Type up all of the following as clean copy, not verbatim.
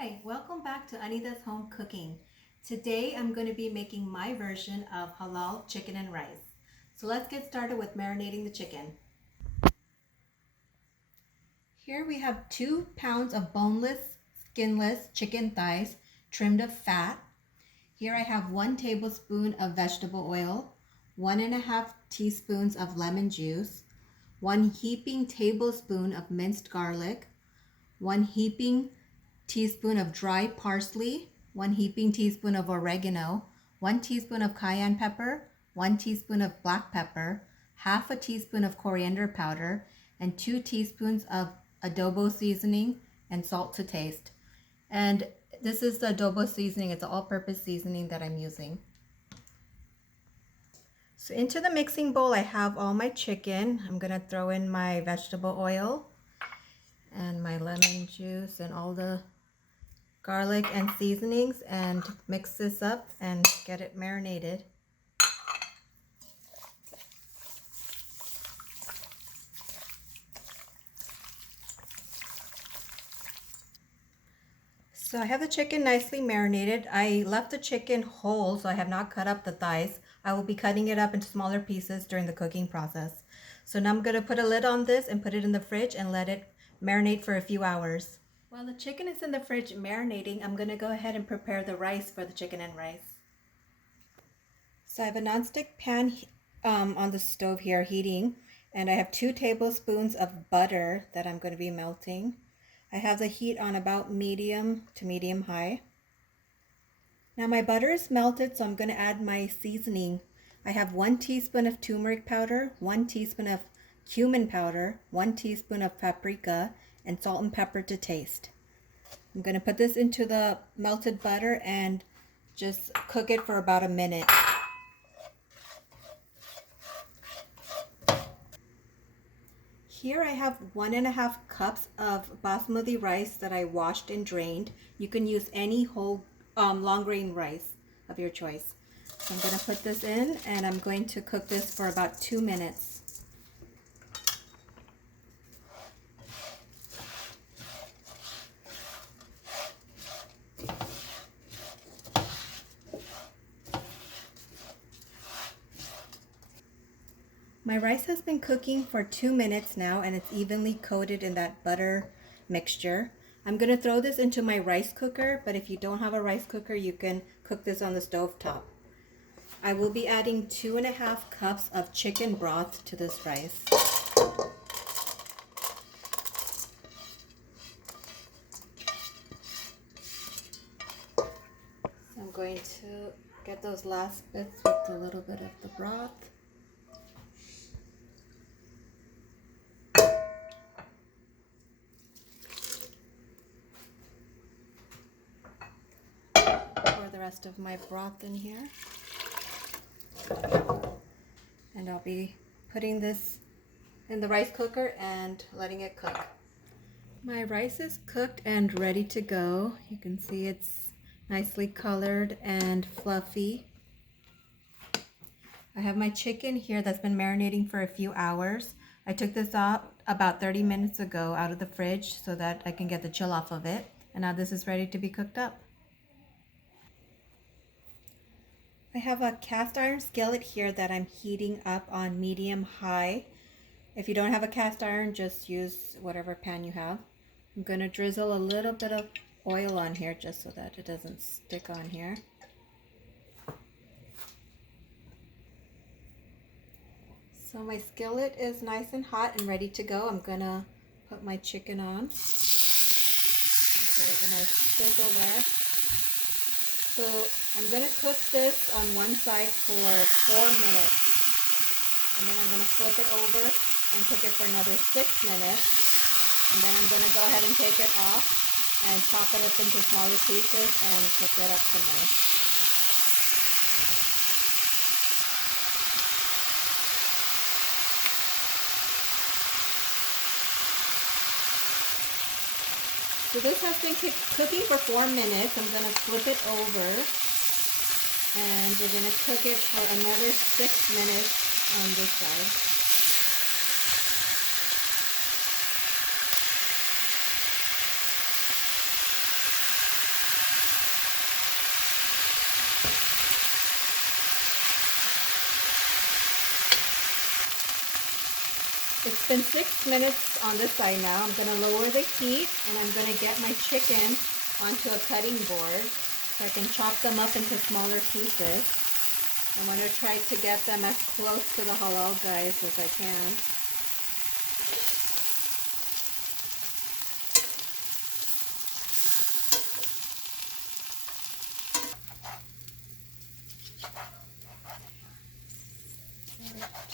Hi, welcome back to Anita's Home Cooking. Today I'm going to be making my version of halal chicken and rice. So let's get started with marinating the chicken. Here we have 2 pounds of boneless, skinless chicken thighs trimmed of fat. Here I have 1 tablespoon of vegetable oil, 1.5 teaspoons of lemon juice, 1 heaping tablespoon of minced garlic, 1 heaping teaspoon of dry parsley, 1 heaping teaspoon of oregano, 1 teaspoon of cayenne pepper, 1 teaspoon of black pepper, half a teaspoon of coriander powder, and 2 teaspoons of adobo seasoning and salt to taste. And this is the adobo seasoning. It's an all-purpose seasoning that I'm using. So into the mixing bowl, I have all my chicken. I'm going to throw in my vegetable oil and my lemon juice and all the garlic and seasonings, and mix this up and get it marinated. So I have the chicken nicely marinated. I left the chicken whole, so I have not cut up the thighs. I will be cutting it up into smaller pieces during the cooking process. So now I'm going to put a lid on this and put it in the fridge and let it marinate for a few hours. While the chicken is in the fridge marinating, I'm going to go ahead and prepare the rice for the chicken and rice. So I have a nonstick pan on the stove here heating, and I have 2 tablespoons of butter that I'm going to be melting. I have the heat on about medium to medium high. Now my butter is melted, so I'm going to add my seasoning. I have 1 teaspoon of turmeric powder, 1 teaspoon of cumin powder, 1 teaspoon of paprika, and salt and pepper to taste. I'm going to put this into the melted butter and just cook it for about a minute. Here I have 1.5 cups of basmati rice that I washed and drained. You can use any whole long grain rice of your choice. So I'm going to put this in, and I'm going to cook this for about 2 minutes. My rice has been cooking for 2 minutes now, and it's evenly coated in that butter mixture. I'm going to throw this into my rice cooker, but if you don't have a rice cooker, you can cook this on the stove top. I will be adding 2.5 cups of chicken broth to this rice. So I'm going to get those last bits with a little bit of the broth. Pour the rest of my broth in here. And I'll be putting this in the rice cooker and letting it cook. My rice is cooked and ready to go. You can see it's nicely colored and fluffy. I have my chicken here that's been marinating for a few hours. I took this out about 30 minutes ago out of the fridge so that I can get the chill off of it. And now this is ready to be cooked up. I have a cast iron skillet here that I'm heating up on medium high. If you don't have a cast iron, just use whatever pan you have. I'm going to drizzle a little bit of oil on here just so that it doesn't stick on here. So my skillet is nice and hot and ready to go. I'm going to put my chicken on. There's a nice sizzle there. So I'm going to cook this on one side for 4 minutes. And then I'm going to flip it over and cook it for another 6 minutes. And then I'm going to go ahead and take it off and chop it up into smaller pieces and cook it up some more. So this has been cooking for 4 minutes. I'm going to flip it over and we're going to cook it for another 6 minutes on this side. It's been 6 minutes on this side now. I'm going to lower the heat and I'm going to get my chicken onto a cutting board so I can chop them up into smaller pieces. I want to try to get them as close to the halal guys as I can.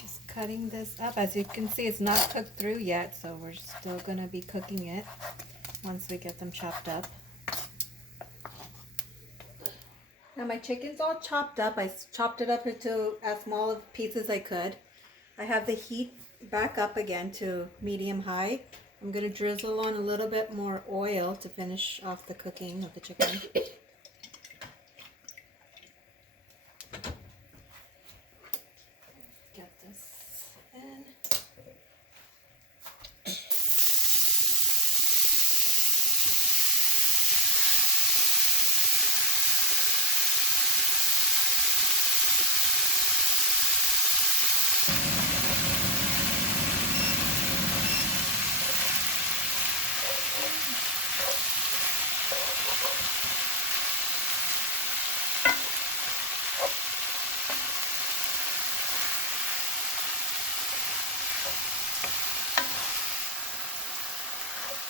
Just cutting this up. As you can see, it's not cooked through yet, so we're still going to be cooking it once we get them chopped up. Now my chicken's all chopped up. I chopped it up into as small of pieces as I could. I have the heat back up again to medium-high. I'm going to drizzle on a little bit more oil to finish off the cooking of the chicken. Get this in.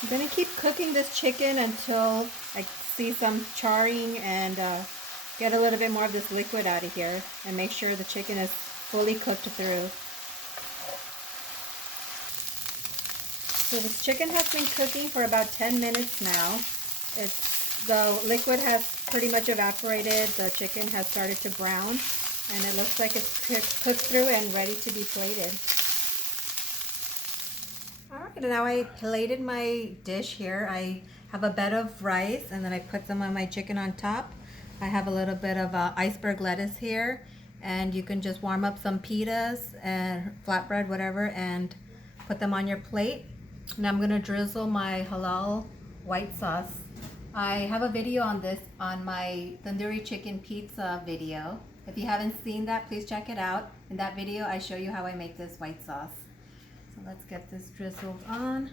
I'm going to keep cooking this chicken until I see some charring and get a little bit more of this liquid out of here and make sure the chicken is fully cooked through. So this chicken has been cooking for about 10 minutes now. The liquid has pretty much evaporated. The chicken has started to brown and it looks like it's cooked through and ready to be plated. Alright, now I plated my dish here. I have a bed of rice and then I put some of my chicken on top. I have a little bit of iceberg lettuce here, and you can just warm up some pitas and flatbread, whatever, and put them on your plate. Now I'm going to drizzle my halal white sauce. I have a video on this on my tandoori chicken pizza video. If you haven't seen that, please check it out. In that video I show you how I make this white sauce. So let's get this drizzled on.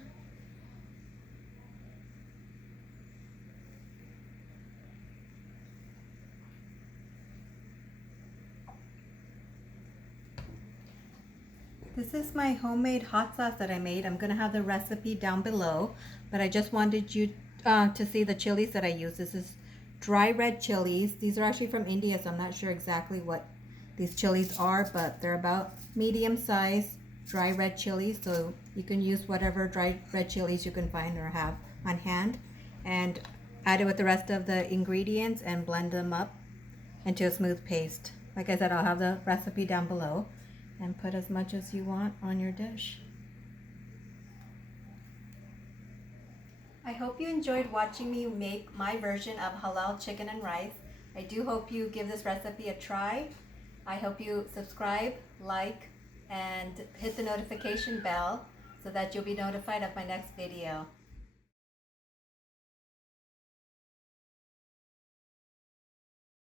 This is my homemade hot sauce that I made. I'm gonna have the recipe down below, but I just wanted you to see the chilies that I use. This is dry red chilies. These are actually from India, so I'm not sure exactly what these chilies are, but they're about medium size dry red chilies, so you can use whatever dry red chilies you can find or have on hand, and add it with the rest of the ingredients and blend them up into a smooth paste. Like I said, I'll have the recipe down below, and put as much as you want on your dish. I hope you enjoyed watching me make my version of halal chicken and rice. I do hope you give this recipe a try. I hope you subscribe, like, and hit the notification bell so that you'll be notified of my next video.